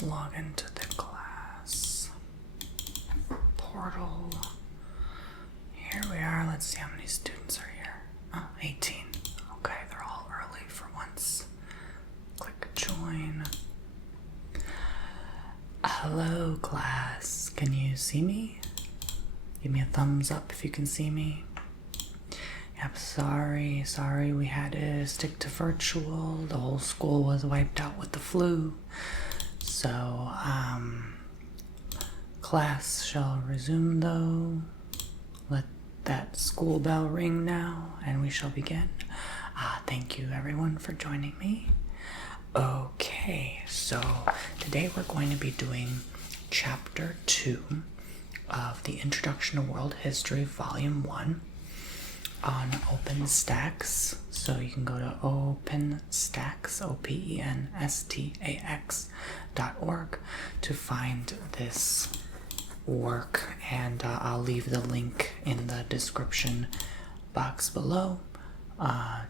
Let's log into the class portal. Here we are. Let's see how many students are here. Oh, 18. Okay, they're all early for once. Click join. Hello, class. Can you see me? Give me a thumbs up if you can see me. Yep, sorry, we had to stick to virtual. The whole school was wiped out with the flu. So, class shall resume though. Let that school bell ring now, and we shall begin. Thank you everyone for joining me. Okay, so today we're going to be doing Chapter 2 of the Introduction to World History, Volume 1 on OpenStax. So you can go to OpenStax, OpenStax.org to find this work, and I'll leave the link in the description box below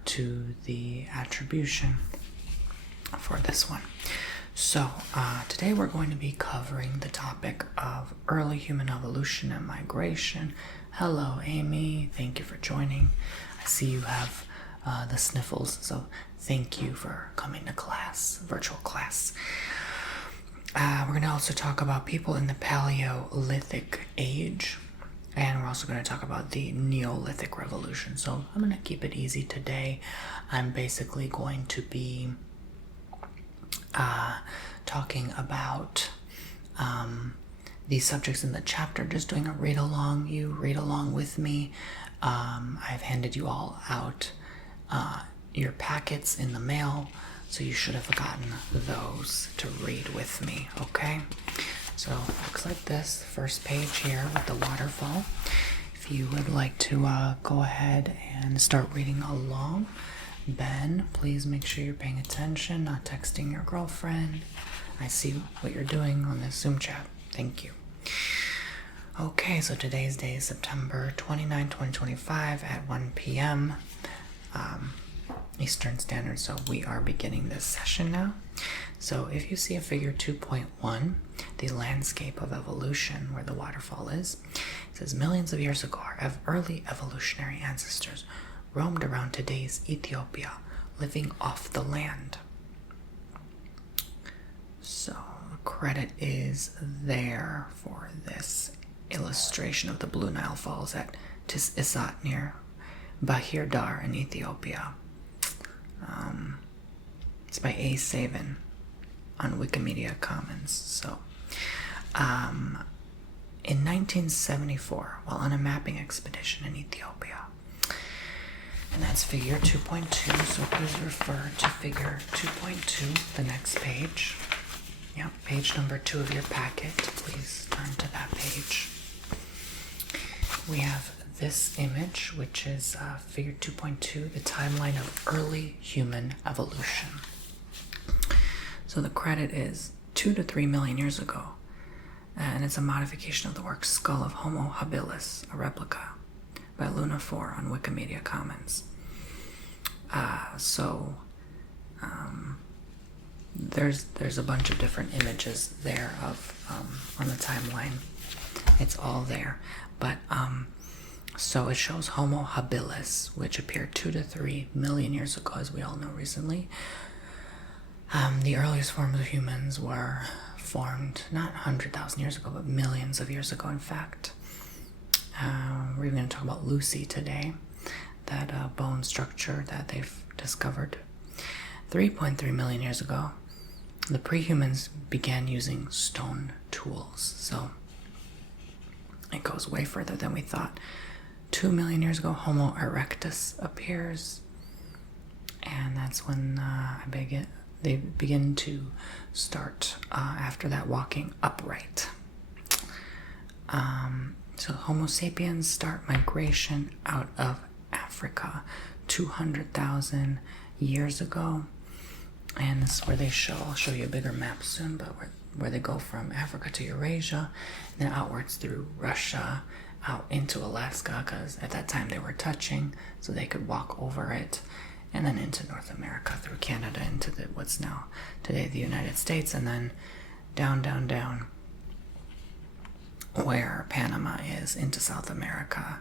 to the attribution for this one. So today we're going to be covering the topic of early human evolution and migration. Hello Amy, thank you for joining. I see you have the sniffles, so thank you for coming to class, virtual class. We're going to also talk about people in the Paleolithic age, and we're also going to talk about the Neolithic Revolution. So I'm going to keep it easy today. I'm basically going to be talking about these subjects in the chapter, just doing a read along. You read along with me. I've handed you all out your packets in the mail, so you should have gotten those to read with me, okay? So it looks like this, first page here with the waterfall. If you would like to go ahead and start reading along, Ben, please make sure you're paying attention, not texting your girlfriend. I see what you're doing on this Zoom chat. Thank you. Okay, so today's day is September 29, 2025 at 1 p.m. Eastern Standard, so we are beginning this session now. So if you see a figure 2.1, the landscape of evolution, where the waterfall is, it says millions of years ago, our early evolutionary ancestors roamed around today's Ethiopia, living off the land. So the credit is there for this illustration of the Blue Nile Falls at Tis Isat near Bahir Dar in Ethiopia. It's by A. Savin on Wikimedia Commons. So, in 1974, while on a mapping expedition in Ethiopia, and that's figure 2.2, so please refer to figure 2.2, the next page. Yep, page number 2 of your packet. Please turn to that page. We have this image, which is figure 2.2, the timeline of early human evolution. So the credit is 2 to 3 million years ago, and it's a modification of the work Skull of Homo habilis, a replica, by Luna 4 on Wikimedia Commons. There's a bunch of different images there of on the timeline. It's all there, but so it shows Homo habilis, which appeared 2 to 3 million years ago, as we all know recently. The earliest forms of humans were formed not 100,000 years ago, but millions of years ago, in fact. We're even going to talk about Lucy today, that bone structure that they've discovered. 3.3 million years ago, the pre-humans began using stone tools. So it goes way further than we thought. 2 million years ago, Homo erectus appears, and that's when they begin to start, after that, walking upright. So Homo sapiens start migration out of Africa 200,000 years ago, and this is where they show, I'll show you a bigger map soon, but where they go from Africa to Eurasia, and then outwards through Russia, out into Alaska, because at that time they were touching, so they could walk over it, and then into North America through Canada into what's now today the United States, and then down, down, down, where Panama is, into South America.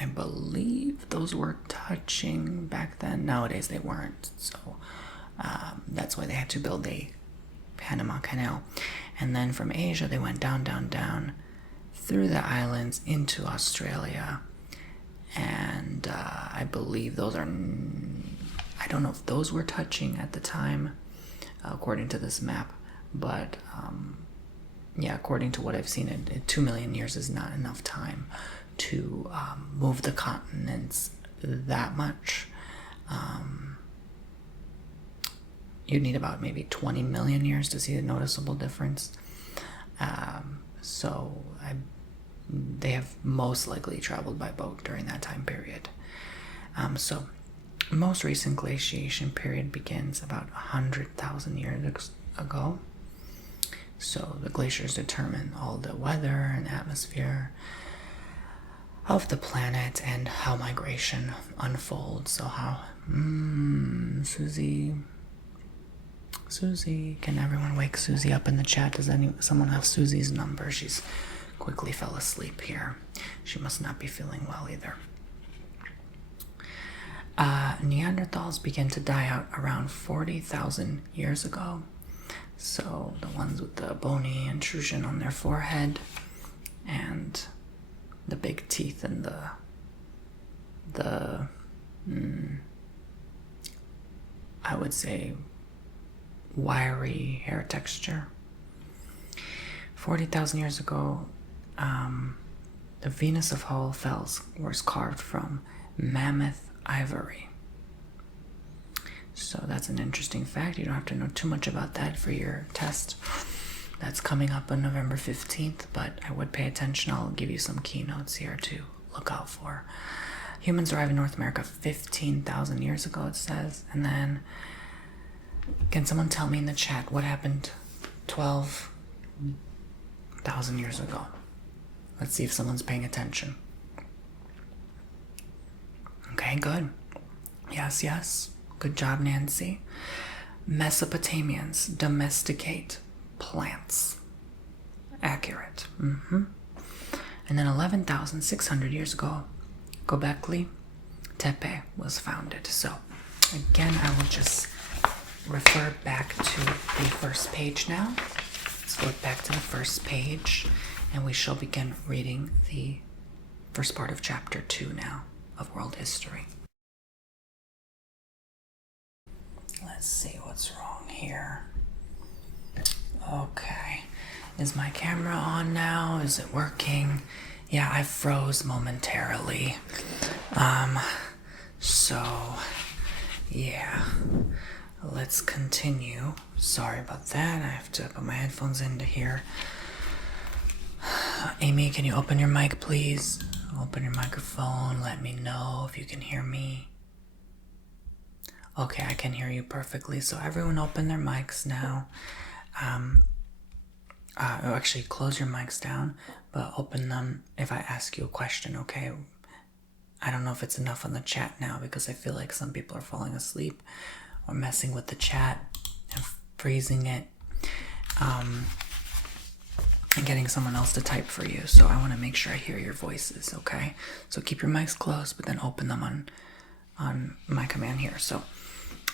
I believe those were touching back then. Nowadays they weren't, so that's why they had to build a Panama Canal. And then from Asia they went down, down, down through the islands into Australia. And I believe those are, I don't know if those were touching at the time, according to this map, but yeah, according to what I've seen, 2 million years is not enough time to move the continents that much. You'd need about maybe 20 million years to see a noticeable difference. So they have most likely traveled by boat during that time period. So most recent glaciation period begins about 100,000 years ago. So the glaciers determine all the weather and atmosphere of the planet and how migration unfolds. So how, Susie, can everyone wake Susie up in the chat? Does someone have Susie's number? She's quickly fell asleep here. She must not be feeling well either. Neanderthals began to die out around 40,000 years ago. So the ones with the bony intrusion on their forehead and the big teeth and the I would say wiry hair texture. 40,000 years ago, the Venus of Hohlfels was carved from mammoth ivory. So that's an interesting fact. You don't have to know too much about that for your test. That's coming up on November 15th, but I would pay attention. I'll give you some keynotes here to look out for. Humans arrived in North America 15,000 years ago, it says. And then, can someone tell me in the chat what happened 12,000 years ago? Let's see if someone's paying attention. Okay, good. Yes, yes. Good job, Nancy. Mesopotamians domesticate plants. Accurate. And then 11,600 years ago, Göbekli Tepe was founded. So, again, I will just refer back to the first page now. Let's go back to the first page, and we shall begin reading the first part of chapter 2 now of world history. Let's see what's wrong here. Okay. Is my camera on now? Is it working? Yeah, I froze momentarily. So, yeah. Let's continue. Sorry about that. I have to put my headphones in to hear. Amy, can you open your mic, please? Open your microphone. Let me know if you can hear me. Okay, I can hear you perfectly. So everyone open their mics now. Actually, close your mics down, but open them if I ask you a question, okay? I don't know if it's enough on the chat now because I feel like some people are falling asleep or messing with the chat and freezing it and getting someone else to type for you. So I want to make sure I hear your voices, okay? So keep your mics closed, but then open them on my command here. So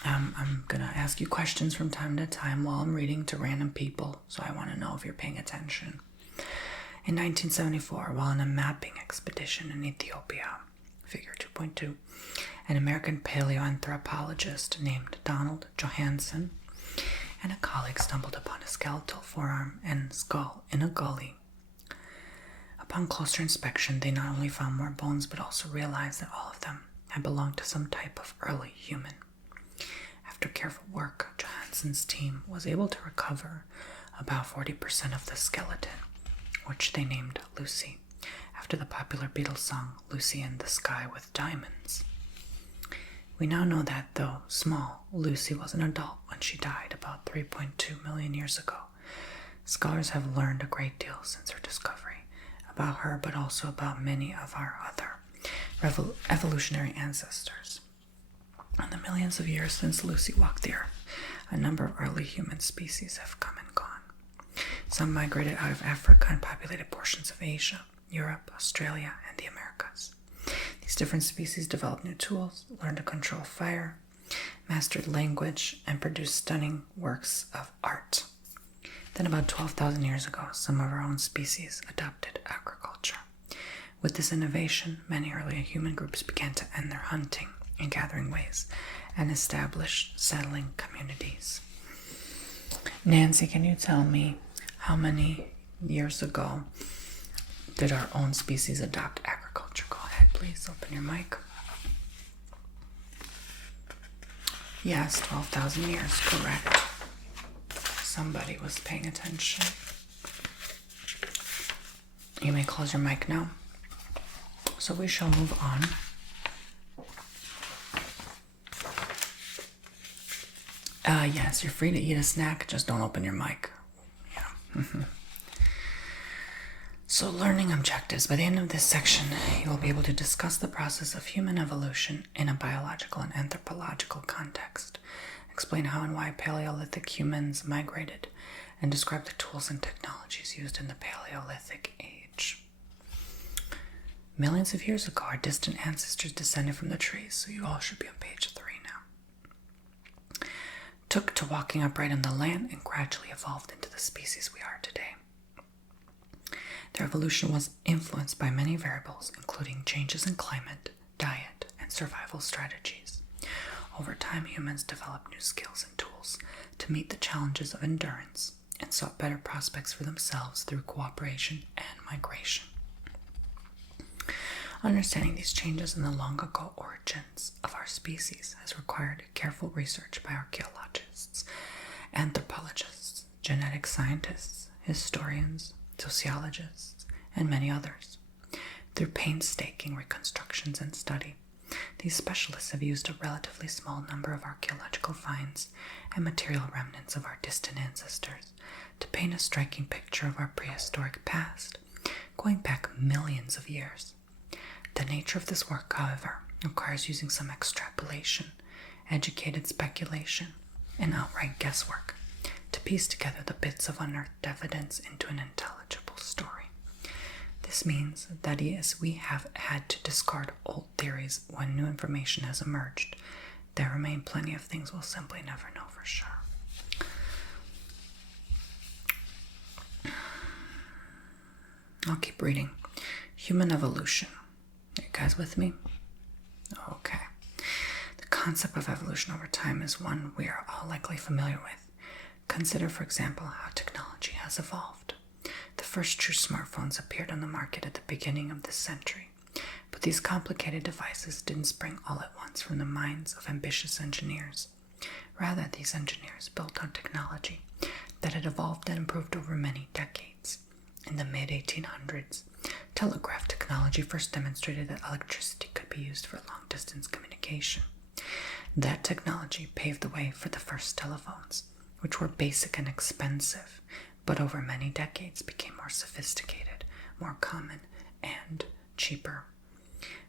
I'm gonna ask you questions from time to time while I'm reading to random people, so I want to know if you're paying attention. In 1974, while on a mapping expedition in Ethiopia, figure 2.2, an American paleoanthropologist named Donald Johanson and a colleague stumbled upon a skeletal forearm and skull in a gully. Upon closer inspection, they not only found more bones, but also realized that all of them had belonged to some type of early human. After careful work, Johansson's team was able to recover about 40% of the skeleton, which they named Lucy, after the popular Beatles song Lucy in the Sky with Diamonds. We now know that, though small, Lucy was an adult when she died about 3.2 million years ago. Scholars have learned a great deal since her discovery about her, but also about many of our other evolutionary ancestors. In the millions of years since Lucy walked the earth, a number of early human species have come and gone. Some migrated out of Africa and populated portions of Asia, Europe, Australia, and the Americas. These different species developed new tools, learned to control fire, mastered language, and produced stunning works of art. Then about 12,000 years ago, some of our own species adopted agriculture. With this innovation, many early human groups began to end their hunting and gathering ways and establish settling communities. Nancy, can you tell me how many years ago did our own species adopt agriculture? Go ahead, please. Open your mic. Yes, 12,000 years, correct. Somebody was paying attention. You may close your mic now. So we shall move on. Yes, you're free to eat a snack, just don't open your mic. Yeah. So learning objectives. By the end of this section, you will be able to discuss the process of human evolution in a biological and anthropological context, explain how and why Paleolithic humans migrated, and describe the tools and technologies used in the Paleolithic age. Millions of years ago, our distant ancestors descended from the trees, so you all should be on page 3 now. Took to walking upright in the land and gradually evolved into the species we are today. Their evolution was influenced by many variables, including changes in climate, diet, and survival strategies. Over time, humans developed new skills and tools to meet the challenges of endurance and sought better prospects for themselves through cooperation and migration. Understanding these changes and the long-ago origins of our species has required careful research by archaeologists, anthropologists, genetic scientists, historians, sociologists, and many others. Through painstaking reconstructions and study, these specialists have used a relatively small number of archaeological finds and material remnants of our distant ancestors to paint a striking picture of our prehistoric past, going back millions of years. The nature of this work, however, requires using some extrapolation, educated speculation, and outright guesswork to piece together the bits of unearthed evidence into an intelligible story. This means that as we have had to discard old theories when new information has emerged, there remain plenty of things we'll simply never know for sure. I'll keep reading. Human evolution. Are you guys with me? Okay. The concept of evolution over time is one we are all likely familiar with. Consider, for example, how technology has evolved. The first true smartphones appeared on the market at the beginning of this century, but these complicated devices didn't spring all at once from the minds of ambitious engineers. Rather, these engineers built on technology that had evolved and improved over many decades. In the mid-1800s, telegraph technology first demonstrated that electricity could be used for long-distance communication. That technology paved the way for the first telephones, which were basic and expensive, but over many decades became more sophisticated, more common, and cheaper.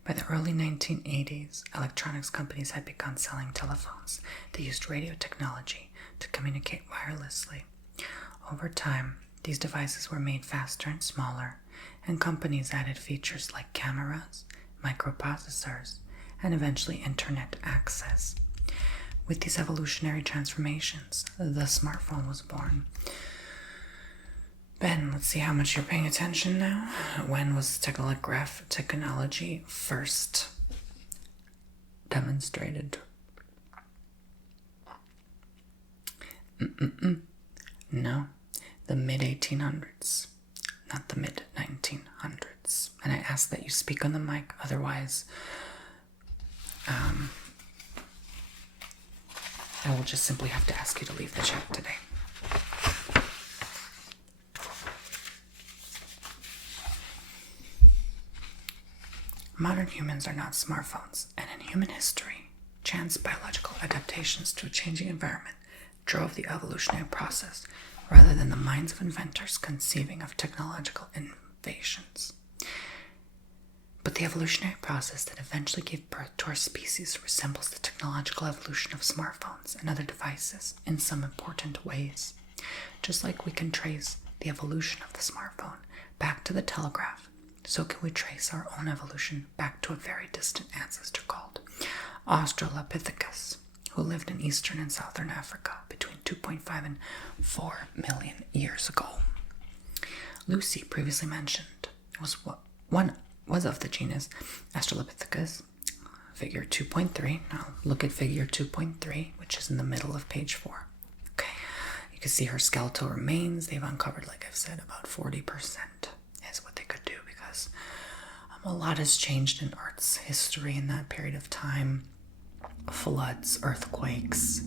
By the early 1980s, electronics companies had begun selling telephones that used radio technology to communicate wirelessly. Over time, these devices were made faster and smaller, and companies added features like cameras, microprocessors, and eventually internet access. With these evolutionary transformations, the smartphone was born. Ben, let's see how much you're paying attention now. When was telegraph technology first demonstrated? No, the mid-1800s, not the mid-1900s. And I ask that you speak on the mic, otherwise I will just simply have to ask you to leave the chat today. Modern humans are not smartphones, and in human history, chance biological adaptations to a changing environment drove the evolutionary process rather than the minds of inventors conceiving of technological innovations. But the evolutionary process that eventually gave birth to our species resembles the technological evolution of smartphones and other devices in some important ways. Just like we can trace the evolution of the smartphone back to the telegraph, so can we trace our own evolution back to a very distant ancestor called Astralopythecus, who lived in eastern and southern Africa between 2.5 and 4 million years ago. Lucy, previously mentioned, was of the genus Astralopithecus, figure 2.3. Now look at figure 2.3, which is in the middle of page 4. Okay, you can see her skeletal remains. They've uncovered, like I've said, about 40% is what they could do, because a lot has changed in Earth's history in that period of time. Floods, earthquakes,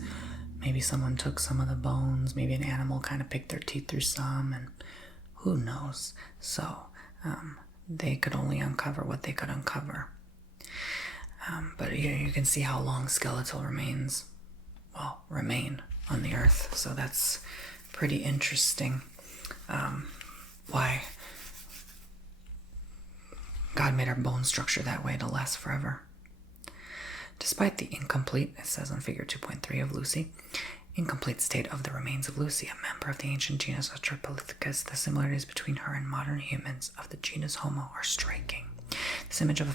maybe someone took some of the bones, maybe an animal kind of picked their teeth through some, and who knows. So they could only uncover what they could uncover. But you can see how long skeletal remains, remain on the earth. So that's pretty interesting. Why God made our bone structure that way to last forever. Despite the incomplete, it says on figure 2.3 of Lucy, incomplete state of the remains of Lucy, a member of the ancient genus Astralopythecus, the similarities between her and modern humans of the genus Homo are striking. This image of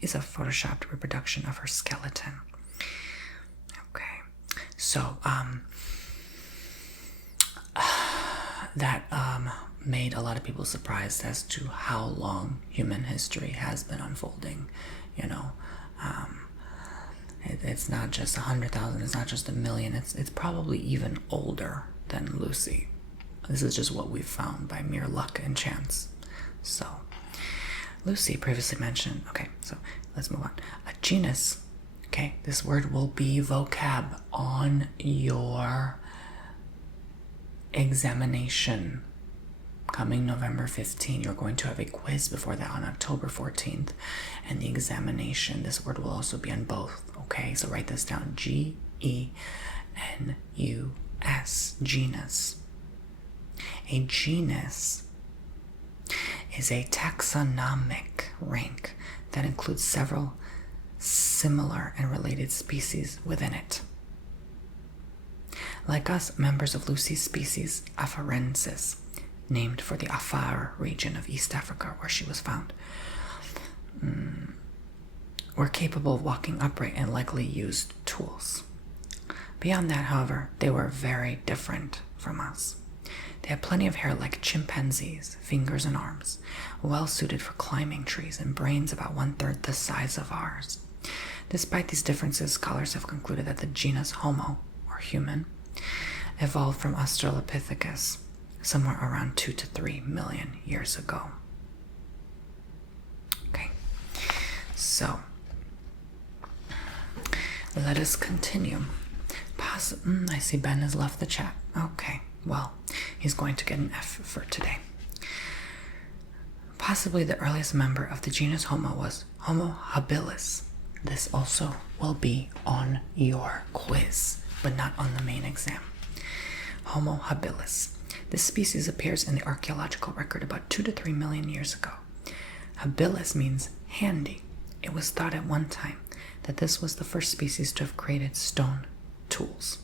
is a photoshopped reproduction of her skeleton. Okay, so that made a lot of people surprised as to how long human history has been unfolding. It's not just 100,000, it's not just a million, it's probably even older than Lucy. This is just what we've found by mere luck and chance. So, Lucy previously mentioned, okay, so let's move on. A genus, okay, this word will be vocab on your examination. Coming November 15, you're going to have a quiz before that on October 14th, and the examination, this word will also be on both, okay? So write this down, Genus, genus. A genus is a taxonomic rank that includes several similar and related species within it. Like us, members of Lucy's species, Afarensis, named for the Afar region of East Africa where she was found, were capable of walking upright and likely used tools. Beyond that, however, they were very different from us. They had plenty of hair like chimpanzees, fingers and arms, well suited for climbing trees, and brains about 1/3 the size of ours. Despite these differences, scholars have concluded that the genus Homo, or human, evolved from Australopithecus somewhere around 2 to 3 million years ago. Okay, so let us continue. I see Ben has left the chat. Okay, well, he's going to get an F for today. Possibly the earliest member of the genus Homo was Homo habilis. This also will be on your quiz, but not on the main exam. Homo habilis. This species appears in the archaeological record about 2 to 3 million years ago. Habilis means handy. It was thought at one time that this was the first species to have created stone tools.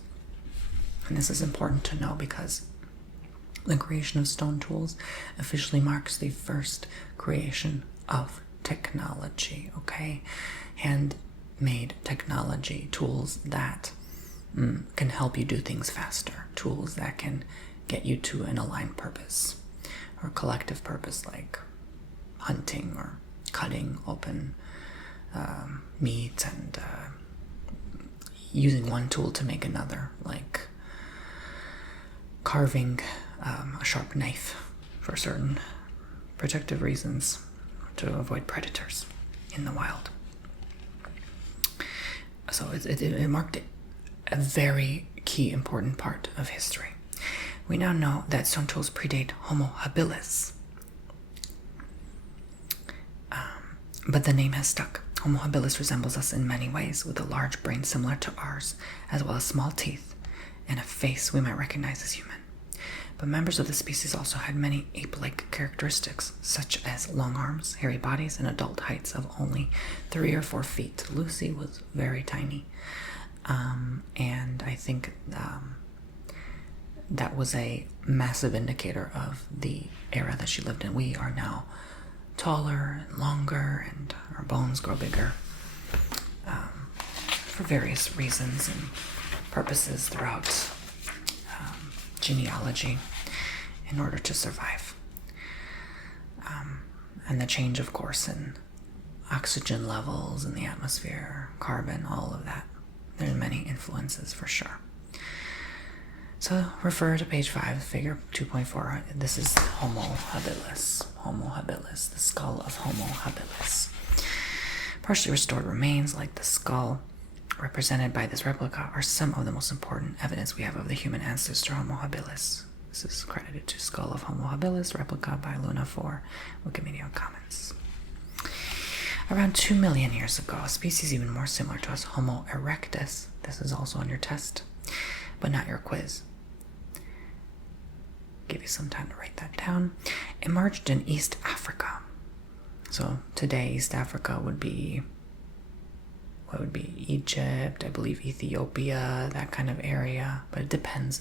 And this is important to know because the creation of stone tools officially marks the first creation of technology, okay? Handmade technology, tools that can help you do things faster, tools that can get you to an aligned purpose or collective purpose, like hunting or cutting open meat and using one tool to make another, like carving a sharp knife for certain protective reasons to avoid predators in the wild. So it marked a very key important part of history. We now know that stone tools predate Homo habilis, but the name has stuck. Homo habilis resembles us in many ways, with a large brain similar to ours, as well as small teeth and a face we might recognize as human. But members of the species also had many ape-like characteristics, such as long arms, hairy bodies, and adult heights of only 3 or 4 feet. Lucy was very tiny, and I think that was a massive indicator of the era that she lived in. We are now taller and longer, and our bones grow bigger for various reasons and purposes throughout genealogy in order to survive. And the change, of course, in oxygen levels in the atmosphere, carbon, all of that. There's many influences for sure. So refer to page 5, figure 2.4. This is Homo habilis. Homo habilis, the skull of Homo habilis. Partially restored remains, like the skull represented by this replica, are some of the most important evidence we have of the human ancestor Homo habilis. This is credited to Skull of Homo habilis, replica by Luna 4, Wikimedia Commons. Around 2 million years ago, a species even more similar to us, Homo erectus, this is also on your test, but not your quiz. Give you some time to write that down. Emerged in East Africa. So today, East Africa would be, what would be Egypt, I believe Ethiopia, that kind of area, but it depends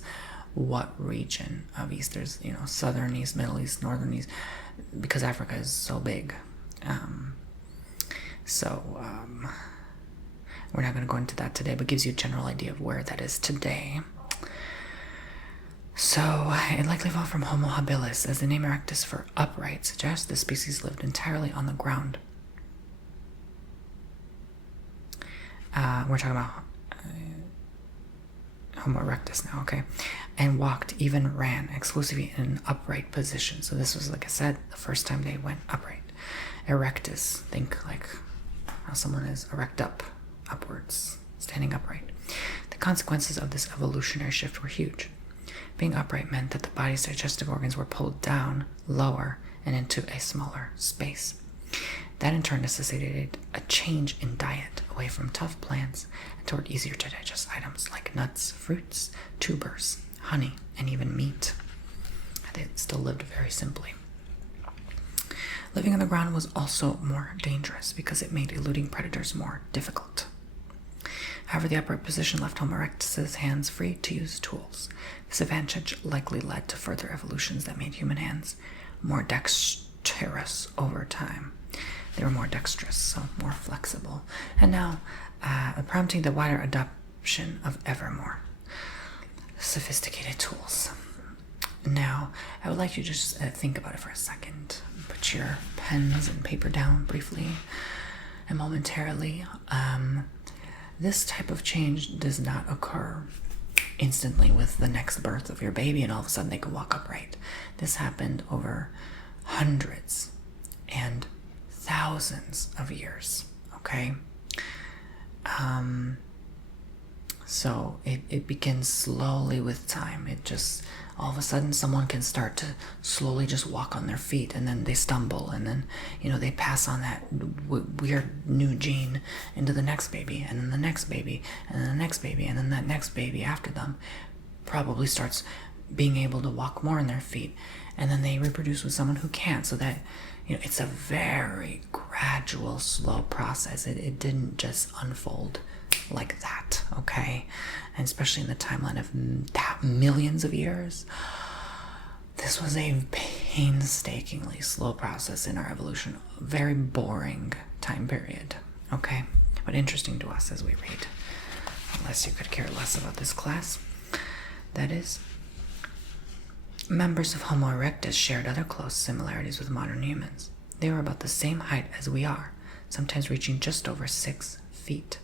what region of East. There's, Southern East, Middle East, Northern East, because Africa is so big. We're not going to go into that today, but gives you a general idea of where that is today. So, it likely evolved from Homo habilis, as the name erectus for upright suggests the species lived entirely on the ground. We're talking about Homo erectus now, okay? And walked, even ran, exclusively in an upright position. So this was, like I said, the first time they went upright. Erectus, think like how someone is erect up, upwards, standing upright. The consequences of this evolutionary shift were huge. Being upright meant that the body's digestive organs were pulled down, lower, and into a smaller space. That in turn necessitated a change in diet, away from tough plants and toward easier to digest items like nuts, fruits, tubers, honey, and even meat. They still lived very simply. Living on the ground was also more dangerous because it made eluding predators more difficult. However, the upright position left Homo erectus' hands free to use tools. This advantage likely led to further evolutions that made human hands more dexterous over time. They were more dexterous, so more flexible. And now, prompting the wider adoption of ever more sophisticated tools. Now, I would like you to just think about it for a second. Put your pens and paper down briefly and momentarily. This type of change does not occur instantly with the next birth of your baby and all of a sudden they can walk upright. This happened over hundreds and thousands of years, okay? So it begins slowly with time. It just, all of a sudden someone can start to slowly just walk on their feet, and then they stumble, and then, they pass on that weird new gene into the next baby, and then the next baby, and then the next baby, and then that next baby after them probably starts being able to walk more on their feet, and then they reproduce with someone who can't, so that, it's a very gradual, slow process. It didn't just unfold like that, okay? And especially in the timeline of millions of years, this was a painstakingly slow process in our evolution. A very boring time period, okay? But interesting to us as we read, unless you could care less about this class. That is, members of Homo erectus shared other close similarities with modern humans. They were about the same height as we are, sometimes reaching just over 6 feet.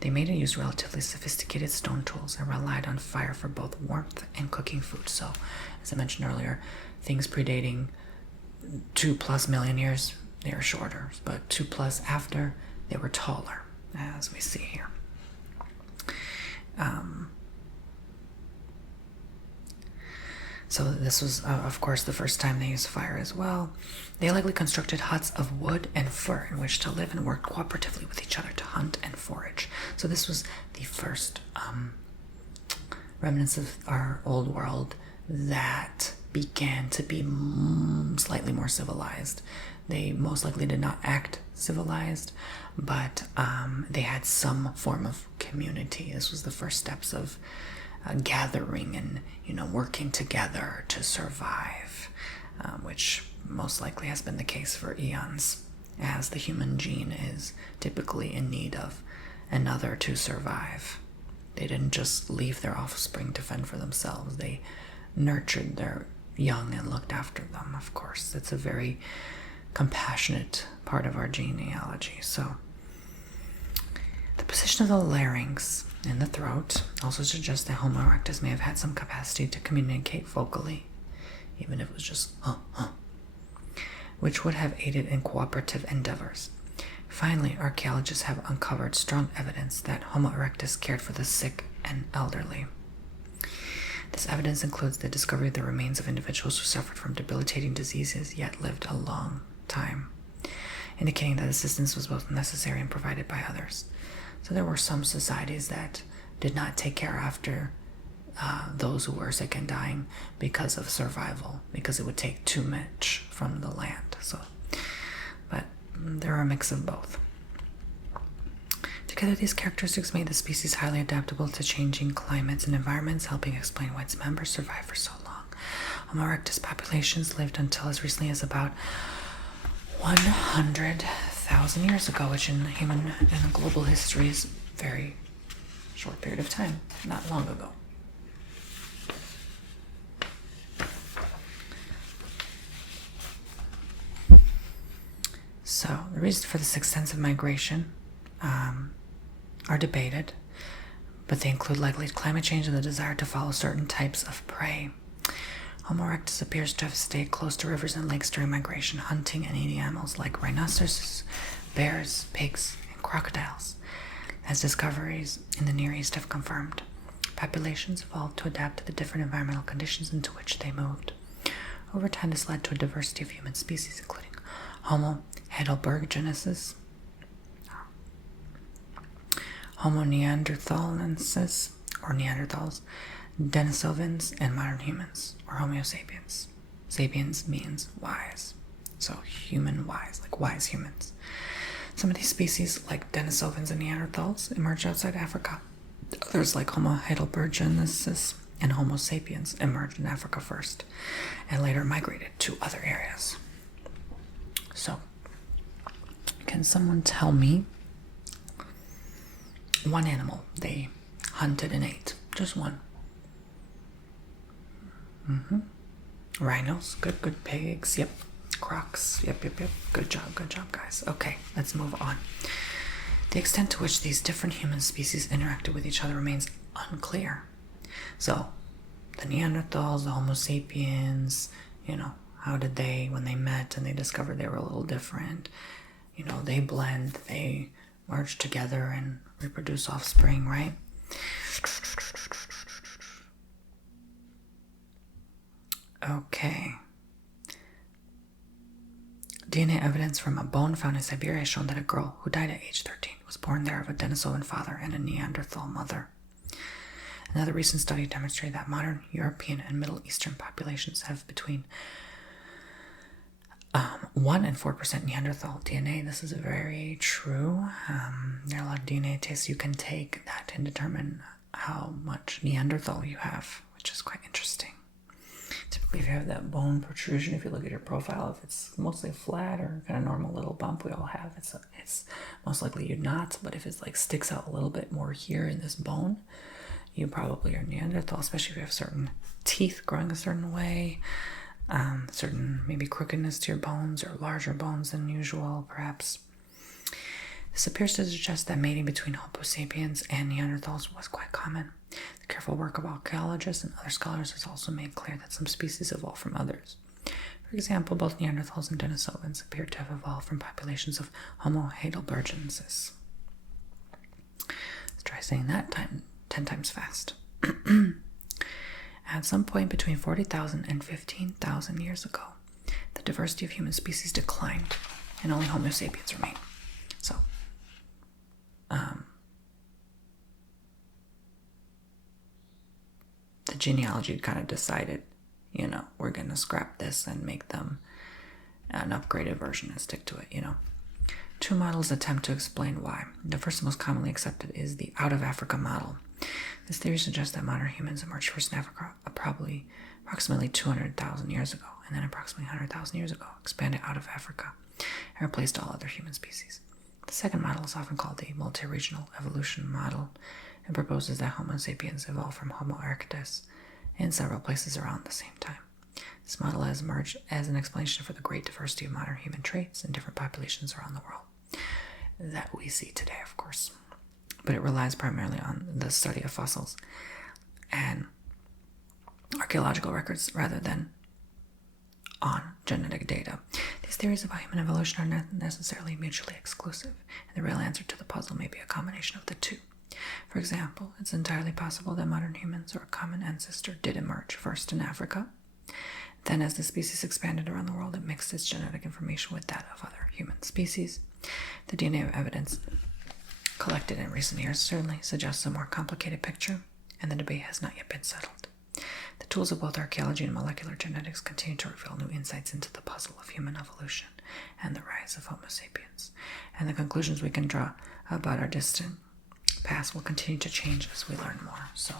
They made and used relatively sophisticated stone tools and relied on fire for both warmth and cooking food. So, as I mentioned earlier, things predating 2+ million years, they were shorter, but 2+ after, they were taller, as we see here. So this was, of course, the first time they used fire as well. They likely constructed huts of wood and fur in which to live and work cooperatively with each other to hunt and forage. So this was the first remnants of our old world that began to be slightly more civilized. They most likely did not act civilized, but they had some form of community. This was the first steps of gathering and, working together to survive, which most likely has been the case for eons, as the human gene is typically in need of another to survive. They didn't just leave their offspring to fend for themselves. They nurtured their young and looked after them, of course. It's a very compassionate part of our genealogy. So the position of the larynx in the throat also suggests that Homo erectus may have had some capacity to communicate vocally, even if it was just which would have aided in cooperative endeavors. Finally, archaeologists have uncovered strong evidence that Homo erectus cared for the sick and elderly. This evidence includes the discovery of the remains of individuals who suffered from debilitating diseases yet lived a long time, indicating that assistance was both necessary and provided by others. So there were some societies that did not take care after those who were sick and dying because of survival, because it would take too much from the land. But there are a mix of both. Together, these characteristics made the species highly adaptable to changing climates and environments, helping explain why its members survived for so long. Homo erectus populations lived until as recently as about 100,000 years ago, which in global history is a very short period of time, not long ago. So the reasons for this extensive migration are debated, but they include likely climate change and the desire to follow certain types of prey. Homo erectus appears to have stayed close to rivers and lakes during migration, hunting and eating animals like rhinoceroses, bears, pigs, and crocodiles, as discoveries in the Near East have confirmed. Populations evolved to adapt to the different environmental conditions into which they moved. Over time, this led to a diversity of human species, including Homo heidelbergensis, Homo neanderthalensis, or Neanderthals, Denisovans, and modern humans, or Homo sapiens. Sapiens means wise, so human wise, like wise humans. Some of these species, like Denisovans and Neanderthals, emerged outside Africa. Others, like Homo heidelbergensis and Homo sapiens, emerged in Africa first, and later migrated to other areas. So, can someone tell me one animal they hunted and ate? Just one. Rhinos, good. Pigs, yep. Crocs, yep. Good job, guys. Okay, let's move on. The extent to which these different human species interacted with each other remains unclear. So, the Neanderthals, the Homo sapiens, how did they, when they met and they discovered they were a little different, they blend, they merge together and reproduce offspring, right? Okay. DNA evidence from a bone found in Siberia has shown that a girl who died at age 13 was born there of a Denisovan father and a Neanderthal mother. Another recent study demonstrated that modern European and Middle Eastern populations have between 1 and 4% Neanderthal DNA. This is very true. There are a lot of DNA tests you can take that can determine how much Neanderthal you have, which is quite interesting. Typically, if you have that bone protrusion, if you look at your profile, if it's mostly flat or kind of normal little bump we all have, it's most likely you're not. But if it's like sticks out a little bit more here in this bone, you probably are Neanderthal, especially if you have certain teeth growing a certain way, certain maybe crookedness to your bones or larger bones than usual, perhaps. This appears to suggest that mating between Homo sapiens and Neanderthals was quite common. The careful work of archaeologists and other scholars has also made clear that some species evolved from others. For example, both Neanderthals and Denisovans appear to have evolved from populations of Homo heidelbergensis. Let's try saying that 10 times fast. At some point between 40,000 and 15,000 years ago, the diversity of human species declined and only Homo sapiens remained. So, the genealogy kind of decided, we're going to scrap this and make them an upgraded version and stick to it, Two models attempt to explain why. The first most commonly accepted is the out of Africa model. This theory suggests that modern humans emerged first in Africa approximately 200,000 years ago, and then approximately 100,000 years ago expanded out of Africa and replaced all other human species. The second model is often called the multi-regional evolution model and proposes that Homo sapiens evolved from Homo erectus in several places around the same time. This model has emerged as an explanation for the great diversity of modern human traits in different populations around the world that we see today, of course. But it relies primarily on the study of fossils and archaeological records rather than on genetic data. These theories about human evolution are not necessarily mutually exclusive, and the real answer to the puzzle may be a combination of the two. For example, it's entirely possible that modern humans or a common ancestor did emerge first in Africa. Then, as the species expanded around the world, it mixed its genetic information with that of other human species. The DNA evidence collected in recent years certainly suggests a more complicated picture, and the debate has not yet been settled. The tools of both archaeology and molecular genetics continue to reveal new insights into the puzzle of human evolution and the rise of Homo sapiens, and the conclusions we can draw about our distant past will continue to change as we learn more. So,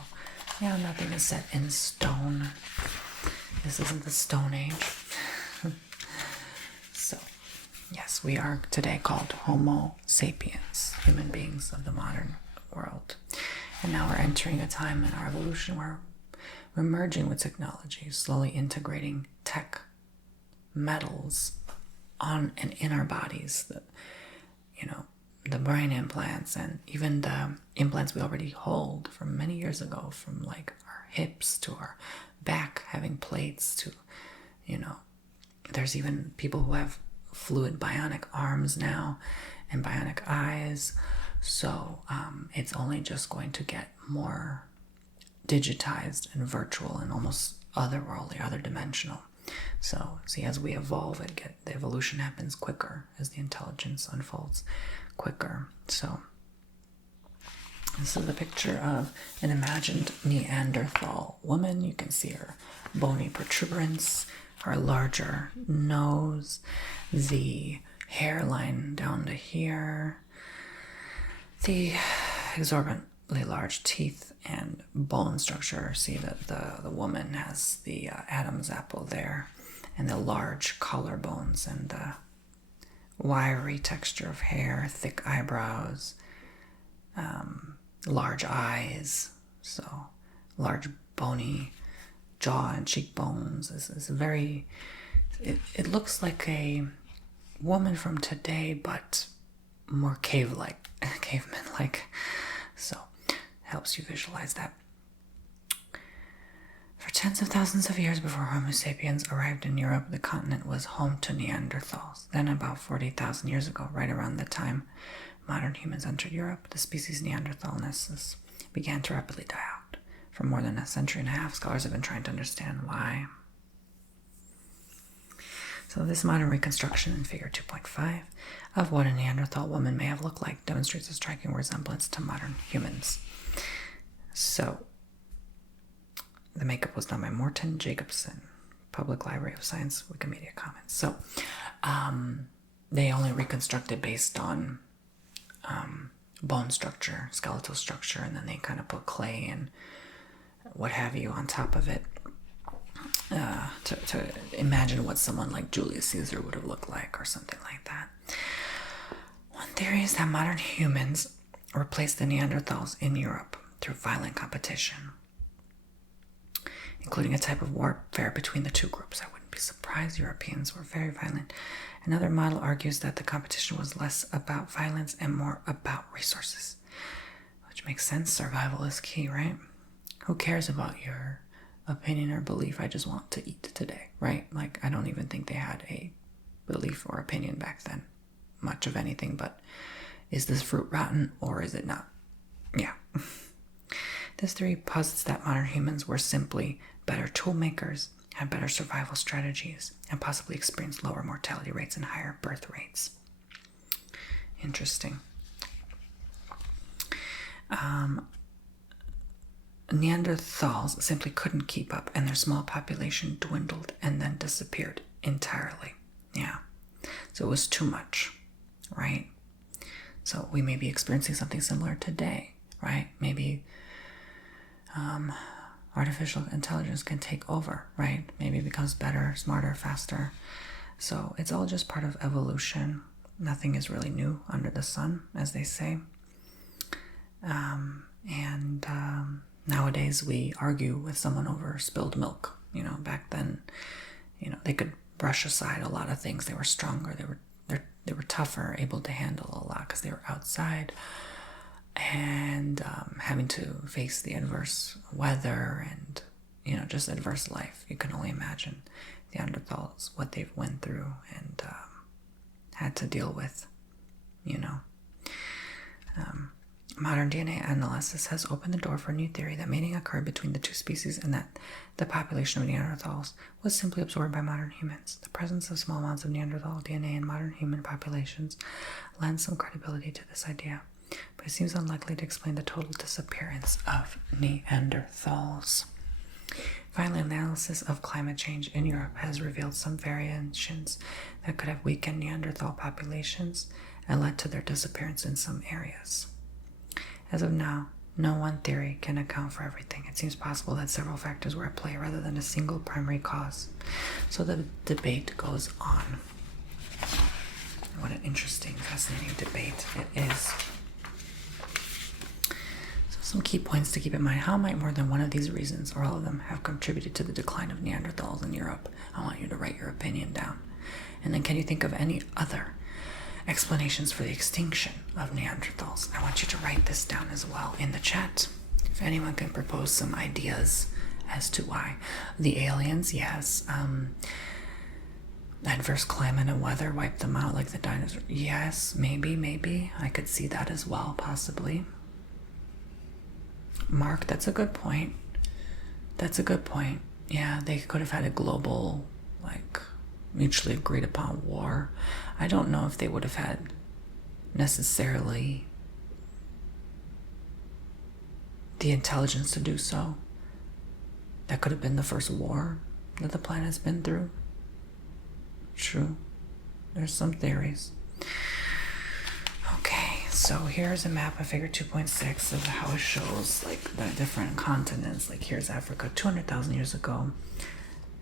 yeah, nothing is set in stone. This isn't the Stone Age. So, yes, we are today called Homo sapiens, human beings of the modern world. And now we're entering a time in our evolution where we're merging with technology, slowly integrating tech metals on and in our bodies. The brain implants and even the implants we already hold from many years ago, from like our hips to our back having plates to, there's even people who have fluid bionic arms now and bionic eyes. So it's only just going to get more digitized and virtual and almost otherworldly, other dimensional. So see, as we evolve, the evolution happens quicker as the intelligence unfolds quicker. So this is a picture of an imagined Neanderthal woman. You can see her bony protuberance, her larger nose, the hairline down to here, the exorbitantly large teeth and bone structure. See that the woman has the Adam's apple there, and the large collarbones and the wiry texture of hair, thick eyebrows, large eyes, so large bony jaw and cheekbones. Is very. It looks like a woman from today, but more caveman-like. So helps you visualize that. For tens of thousands of years before Homo sapiens arrived in Europe, the continent was home to Neanderthals. Then about 40,000 years ago, right around the time modern humans entered Europe, the species Neanderthalensis began to rapidly die out. For more than a century and a half, scholars have been trying to understand why. So this modern reconstruction in figure 2.5 of what a Neanderthal woman may have looked like demonstrates a striking resemblance to modern humans. So the makeup was done by Morton Jacobson, Public Library of Science, Wikimedia Commons. So they only reconstructed based on bone structure, skeletal structure, and then they kind of put clay and what have you on top of it to imagine what someone like Julius Caesar would have looked like or something like that. One theory is that modern humans replaced the Neanderthals in Europe through violent competition, including a type of warfare between the two groups. I wouldn't be surprised. Europeans were very violent. Another model argues that the competition was less about violence and more about resources, which makes sense. Survival is key, right? Who cares about your opinion or belief? I just want to eat today, right? Like, I don't even think they had a belief or opinion back then, much of anything, but is this fruit rotten or is it not? Yeah. This theory posits that modern humans were simply better tool makers, had better survival strategies, and possibly experienced lower mortality rates and higher birth rates. Interesting. Neanderthals simply couldn't keep up, and their small population dwindled and then disappeared entirely. Yeah. So it was too much, right? So we may be experiencing something similar today, right? Maybe artificial intelligence can take over, right? Maybe it becomes better, smarter, faster. So it's all just part of evolution. Nothing is really new under the sun, as they say. Nowadays we argue with someone over spilled milk. Back then, they could brush aside a lot of things. They were stronger. They were tougher, able to handle a lot because they were outside and having to face the adverse weather and just adverse life. You can only imagine the Neanderthals, what they've went through and had to deal with. Modern DNA analysis has opened the door for a new theory that mating occurred between the two species and that the population of Neanderthals was simply absorbed by modern humans. The presence of small amounts of Neanderthal DNA in modern human populations lends some credibility to this idea, but it seems unlikely to explain the total disappearance of Neanderthals. Finally, analysis of climate change in Europe has revealed some variations that could have weakened Neanderthal populations and led to their disappearance in some areas. As of now, no one theory can account for everything. It seems possible that several factors were at play rather than a single primary cause. So the debate goes on. What an interesting, fascinating debate it is. So some key points to keep in mind. How might more than one of these reasons, or all of them, have contributed to the decline of Neanderthals in Europe? I want you to write your opinion down. And then can you think of any other explanations for the extinction of Neanderthals? I want you to write this down as well in the chat. If anyone can propose some ideas as to why. The aliens, yes. Adverse climate and weather wiped them out like the dinosaurs. Yes, maybe. I could see that as well, possibly. Mark, that's a good point. Yeah, they could have had a global, mutually agreed upon war. I don't know if they would have had necessarily the intelligence to do so. That could have been the first war that the planet has been through. True. There's some theories. Okay, so here's a map of figure 2.6 of how it shows the different continents. Here's Africa 200,000 years ago.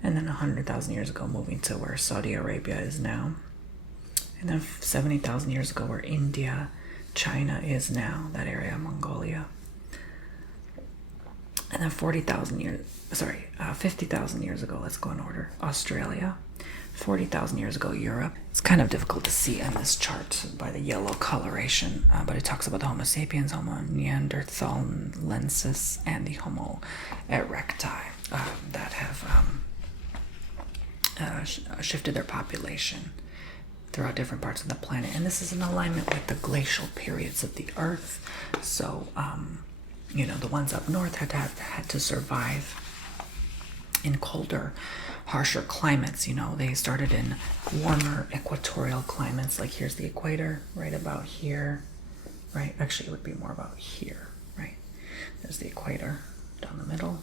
And then 100,000 years ago, moving to where Saudi Arabia is now. And then 70,000 years ago, where India, China is now, that area, Mongolia. And then 50,000 years ago, let's go in order, Australia. 40,000 years ago, Europe. It's kind of difficult to see in this chart by the yellow coloration, but it talks about the Homo sapiens, Homo neanderthalensis, and the Homo erecti that have shifted their population throughout different parts of the planet. And this is in alignment with the glacial periods of the Earth. So, the ones up north had to survive in colder, harsher climates. They started in warmer equatorial climates. Here's the equator, right about here, right? Actually, it would be more about here, right? There's the equator down the middle.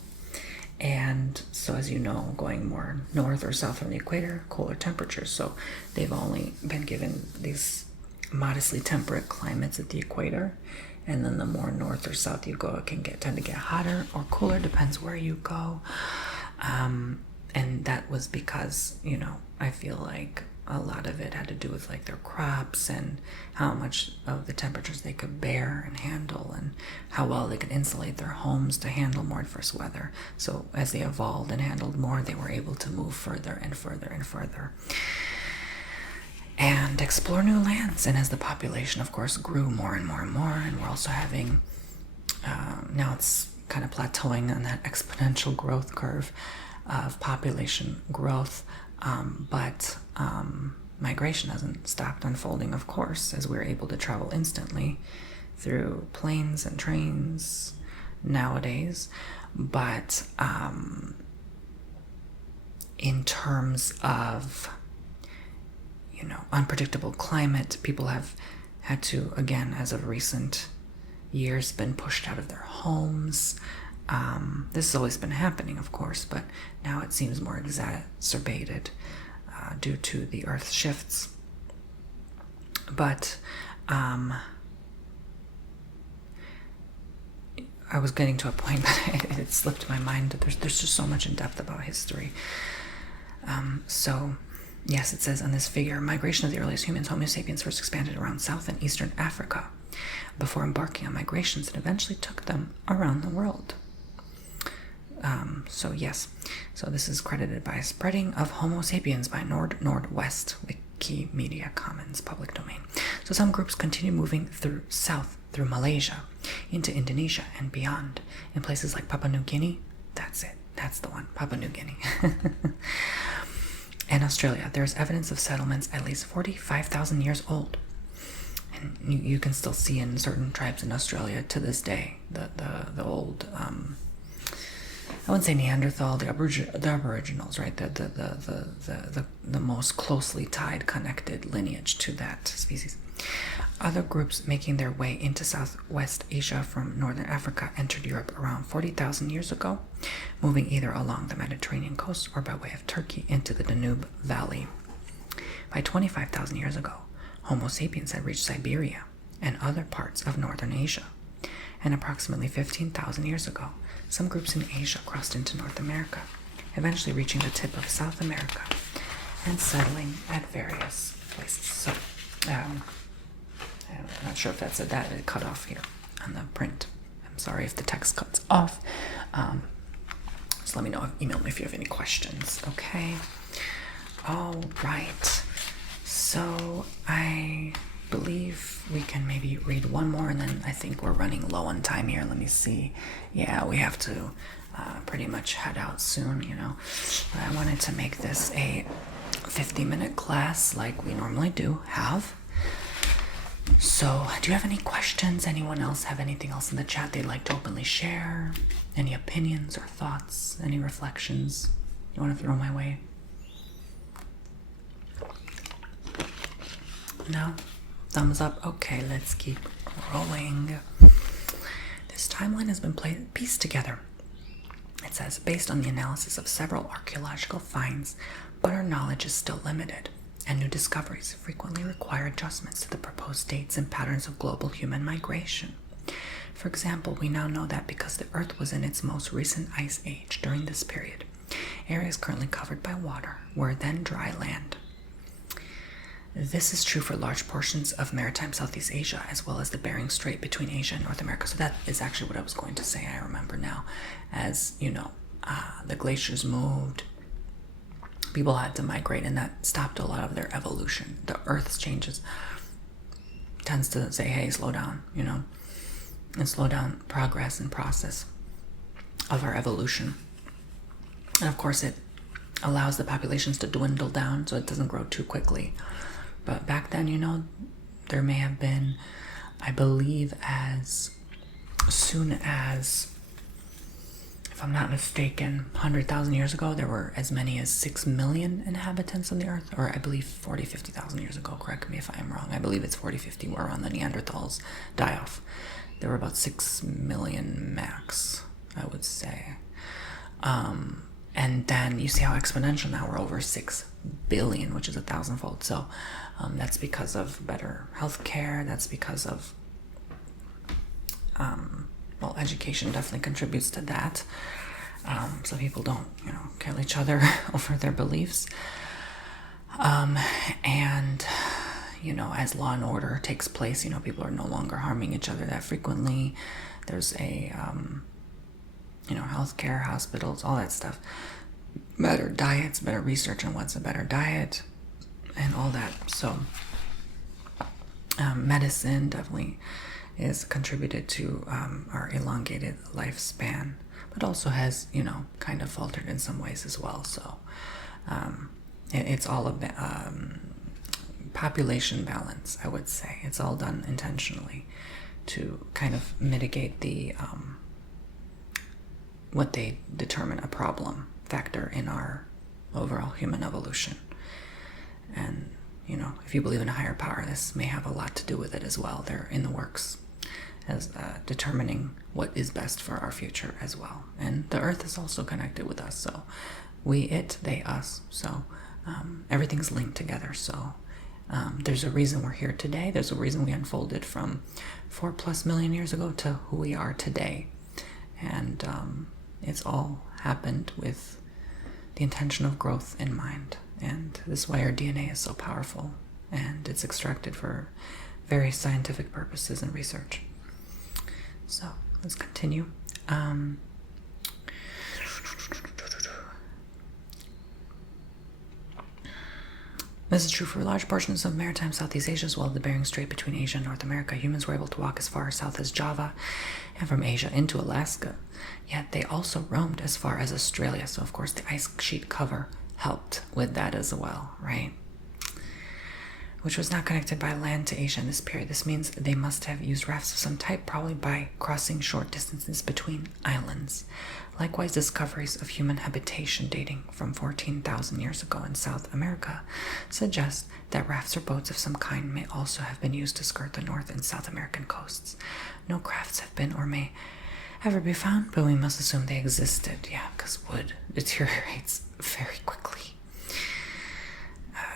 And so, as you know, going more north or south from the equator, cooler temperatures. So they've only been given these modestly temperate climates at the equator. And then the more north or south you go, it can tend to get hotter or cooler, depends where you go. And that was because, I feel like a lot of it had to do with their crops and how much of the temperatures they could bear and handle, and how well they could insulate their homes to handle more adverse weather. So as they evolved and handled more, they were able to move further and further and further and explore new lands. And as the population, of course, grew more and more and more, and we're also having now it's kind of plateauing on that exponential growth curve of population growth, but migration hasn't stopped unfolding, of course, as we're able to travel instantly through planes and trains nowadays. But in terms of unpredictable climate, people have had to, again, as of recent years, been pushed out of their homes. This has always been happening, of course, but now it seems more exacerbated due to the Earth shifts. But I was getting to a point, but it slipped my mind. There's just so much in depth about history. So, yes, it says on this figure, migration of the earliest humans, Homo sapiens, first expanded around South and Eastern Africa before embarking on migrations that eventually took them around the world. So yes, so this is credited by spreading of Homo sapiens by Northwest Wikimedia Commons public domain. So some groups continue moving south through Malaysia into Indonesia and beyond in places like Papua New Guinea. That's it. That's the one. Papua New Guinea. And Australia. There's evidence of settlements at least 45,000 years old. And you can still see in certain tribes in Australia to this day the old I wouldn't say Neanderthal, the Aboriginals, right? The most closely tied, connected lineage to that species. Other groups making their way into Southwest Asia from Northern Africa entered Europe around 40,000 years ago, moving either along the Mediterranean coast or by way of Turkey into the Danube Valley. By 25,000 years ago, Homo sapiens had reached Siberia and other parts of Northern Asia. And approximately 15,000 years ago, some groups in Asia crossed into North America, eventually reaching the tip of South America and settling at various places. So, I'm not sure if that said that. It cut off here on the print. I'm sorry if the text cuts off. Just let me know. Email me if you have any questions. Okay. All right. So I believe we can maybe read one more, and then I think we're running low on time here. Let me see. Yeah, we have to pretty much head out soon, you know. But I wanted to make this a 50-minute class like we normally have. So, do you have any questions? Anyone else have anything else in the chat they'd like to openly share? Any opinions or thoughts? Any reflections you want to throw my way? No? Thumbs up? Okay, let's keep rolling. This timeline has been pieced together. It says, based on the analysis of several archaeological finds, but our knowledge is still limited, and new discoveries frequently require adjustments to the proposed dates and patterns of global human migration. For example, we now know that because the Earth was in its most recent ice age during this period, areas currently covered by water were then dry land. This is true for large portions of maritime Southeast Asia, as well as the Bering Strait between Asia and North America. So that is actually what I was going to say. I remember now. As you know, the glaciers moved, people had to migrate, and that stopped a lot of their evolution. The Earth's changes tends to say, hey, slow down, you know, and slow down progress and process of our evolution. And of course, it allows the populations to dwindle down so it doesn't grow too quickly. But back then, you know, there may have been, I believe, as soon as, if I'm not mistaken, 100,000 years ago, there were as many as 6 million inhabitants on the Earth. Or I believe 40, 50,000 years ago. Correct me if I'm wrong. I believe it's 40, 50 were on the Neanderthals die-off. There were about 6 million max, I would say. And then you see how exponential now we're over 6 billion, which is 1,000-fold. So that's because of better healthcare. That's because of, well, education definitely contributes to that. So people don't, you know, kill each other over their beliefs. And, you know, as law and order takes place, you know, people are no longer harming each other that frequently. There's a, you know, healthcare, hospitals, all that stuff. Better diets, better research on what's a better diet, and all that. So, medicine definitely is contributed to our elongated lifespan, but also has, you know, kind of faltered in some ways as well. So, it's all about population balance, I would say. It's all done intentionally to kind of mitigate the what they determine a problem factor in our overall human evolution. And, you know, if you believe in a higher power, this may have a lot to do with it as well. They're in the works as determining what is best for our future as well. And the Earth is also connected with us. So we, it, they, us. So everything's linked together. So there's a reason we're here today. There's a reason we unfolded from 4+ million years ago to who we are today. And it's all happened with the intention of growth in mind. And this is why our DNA is so powerful, and it's extracted for very scientific purposes and research. So let's continue. This is true for large portions of maritime Southeast Asia as well as the Bering Strait between Asia and North America. Humans were able to walk as far south as Java and from Asia into Alaska. Yet they also roamed as far as Australia. So of course the ice sheet cover helped with that as well, right? Which was not connected by land to Asia in this period. This means they must have used rafts of some type, probably by crossing short distances between islands. Likewise, discoveries of human habitation dating from 14,000 years ago in South America suggest that rafts or boats of some kind may also have been used to skirt the North and South American coasts. No crafts have been or may ever be found, but we must assume they existed, because wood deteriorates very quickly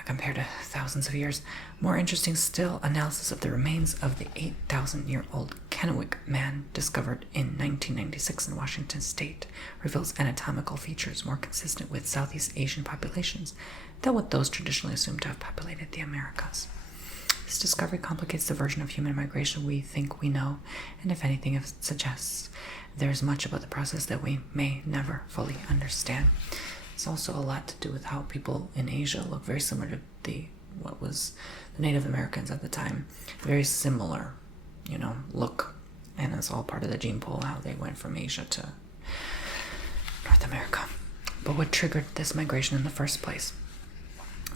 compared to thousands of years. More interesting still, analysis of the remains of the 8,000-year-old Kennewick man discovered in 1996 in Washington state reveals anatomical features more consistent with Southeast Asian populations than what those traditionally assumed to have populated the Americas. This discovery complicates the version of human migration we think we know, and if anything, it suggests there's much about the process that we may never fully understand. It's also a lot to do with how people in Asia look very similar to what was the Native Americans at the time. Very similar, look. And it's all part of the gene pool, how they went from Asia to North America. But what triggered this migration in the first place?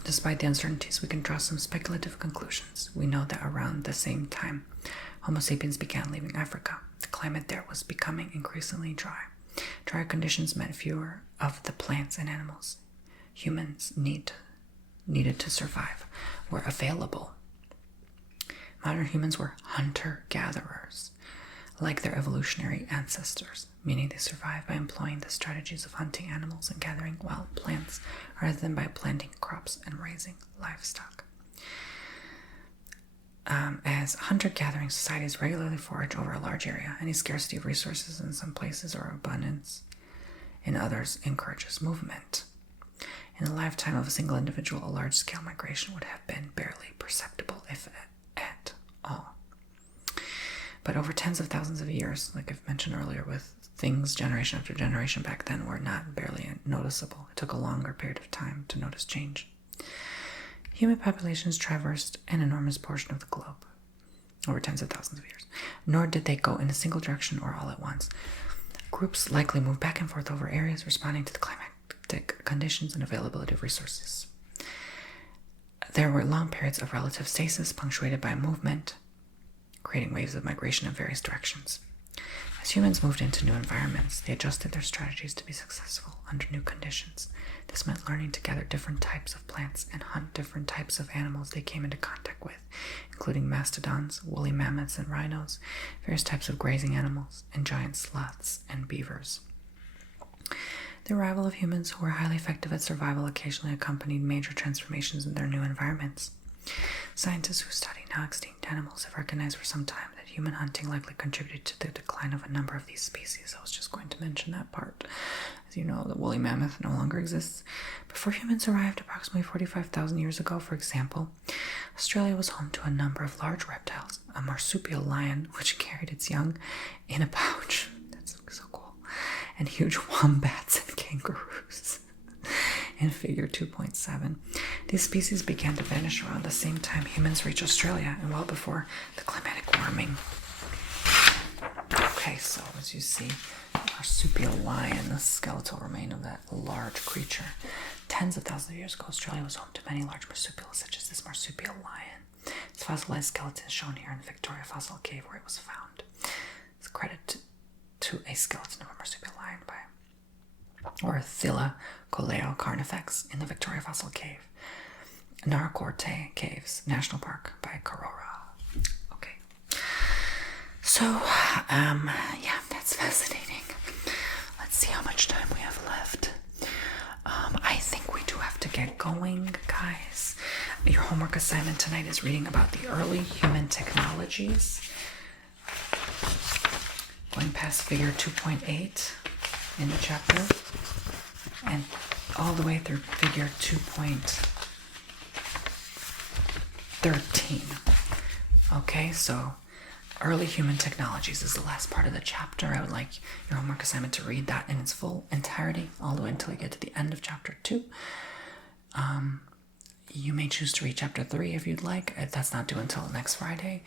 Despite the uncertainties, we can draw some speculative conclusions. We know that around the same time Homo sapiens began leaving Africa, the climate there was becoming increasingly dry. Drier conditions meant fewer of the plants and animals humans needed to survive were available. Modern humans were hunter-gatherers, like their evolutionary ancestors, meaning they survived by employing the strategies of hunting animals and gathering wild plants, rather than by planting crops and raising livestock. As hunter-gathering societies regularly forage over a large area, any scarcity of resources in some places or abundance in others encourages movement. In the lifetime of a single individual, a large-scale migration would have been barely perceptible, if at all. But over tens of thousands of years, like I've mentioned earlier, with things generation after generation back then were not barely noticeable. It took a longer period of time to notice change. Human populations traversed an enormous portion of the globe over tens of thousands of years, nor did they go in a single direction or all at once. Groups likely moved back and forth over areas responding to the climatic conditions and availability of resources. There were long periods of relative stasis punctuated by movement, creating waves of migration in various directions. As humans moved into new environments, they adjusted their strategies to be successful under new conditions. This meant learning to gather different types of plants and hunt different types of animals they came into contact with, including mastodons, woolly mammoths and rhinos, various types of grazing animals, and giant sloths and beavers. The arrival of humans who were highly effective at survival occasionally accompanied major transformations in their new environments. Scientists who study now extinct animals have recognized for some time that human hunting likely contributed to the decline of a number of these species. I was just going to mention that part. As you know, the woolly mammoth no longer exists. Before humans arrived approximately 45,000 years ago, for example, Australia was home to a number of large reptiles, a marsupial lion, which carried its young in a pouch. That's so cool. And huge wombats and kangaroos. In figure 2.7. These species began to vanish around the same time humans reached Australia and well before the climatic warming. Okay, so as you see, the marsupial lion, the skeletal remain of that large creature. Tens of thousands of years ago, Australia was home to many large marsupials, such as this marsupial lion. Its fossilized skeleton is shown here in the Victoria Fossil Cave where it was found. It's credited to a skeleton of a marsupial lion by Orthilacoleo carnifex in the Victoria Fossil Cave. Narakorte Caves National Park by Karora. Okay. So, that's fascinating. Let's see how much time we have left. I think we do have to get going, guys. Your homework assignment tonight is reading about the early human technologies. going past figure 2.8 in the chapter and all the way through figure 2.13. Okay, so early human technologies is the last part of the chapter. I would like your homework assignment to read that in its full entirety all the way until you get to the end of chapter 2. You may choose to read chapter 3 if you'd like. That's not due until next Friday.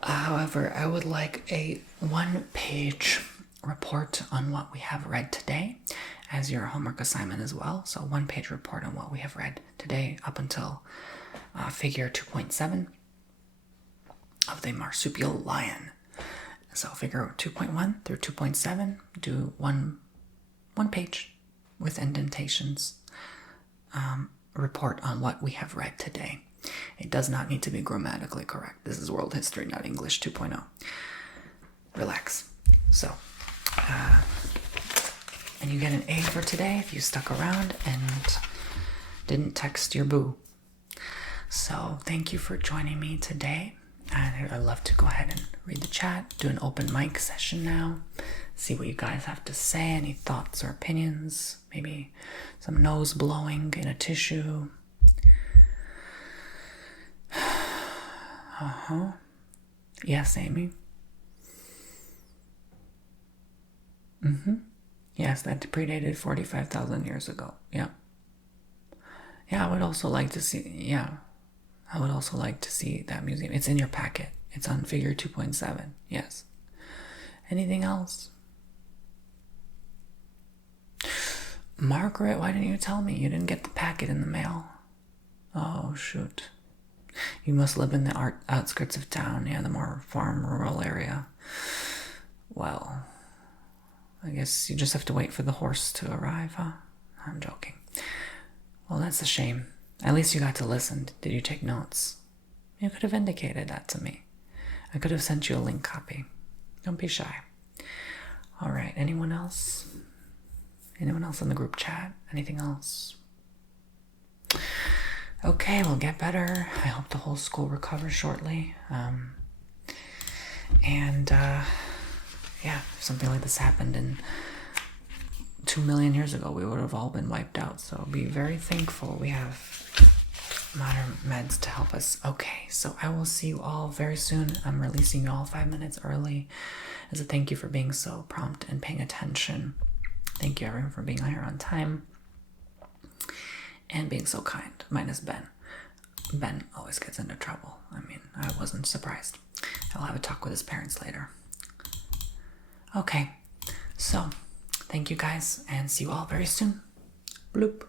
However, I would like a 1-page report on what we have read today as your homework assignment as well. So 1-page report on what we have read today up until figure 2.7 of the marsupial lion. So figure 2.1 through 2.7, do one page with indentations. Report on what we have read today. It does not need to be grammatically correct. This is world history, not English 2.0. Relax. So, and you get an A for today if you stuck around and didn't text your boo. So thank you for joining me today. And I'd love to go ahead and read the chat, do an open mic session now, see what you guys have to say, any thoughts or opinions, maybe some nose blowing in a tissue. Yes, Amy. Yes, that predated 45,000 years ago. Yeah. Yeah, I would also like to see, I would also like to see that museum. It's in your packet. It's on figure 2.7. Yes. Anything else? Margaret, why didn't you tell me? You didn't get the packet in the mail. Oh, shoot. You must live in the outskirts of town. Yeah, the more farm rural area. Well, I guess you just have to wait for the horse to arrive, huh? I'm joking. Well, that's a shame. At least you got to listen. Did you take notes? You could have indicated that to me. I could have sent you a link copy. Don't be shy. All right, anyone else? Anyone else in the group chat? Anything else? Okay, we'll get better. I hope the whole school recovers shortly. If something like this happened in 2 million years ago, we would have all been wiped out. So be very thankful we have modern meds to help us. Okay, so I will see you all very soon. I'm releasing you all 5 minutes early as a thank you for being so prompt and paying attention. Thank you everyone for being here on time and being so kind, minus Ben. Ben always gets into trouble. I mean, I wasn't surprised. I'll have a talk with his parents later. Okay, so thank you guys and see you all very soon. Bloop.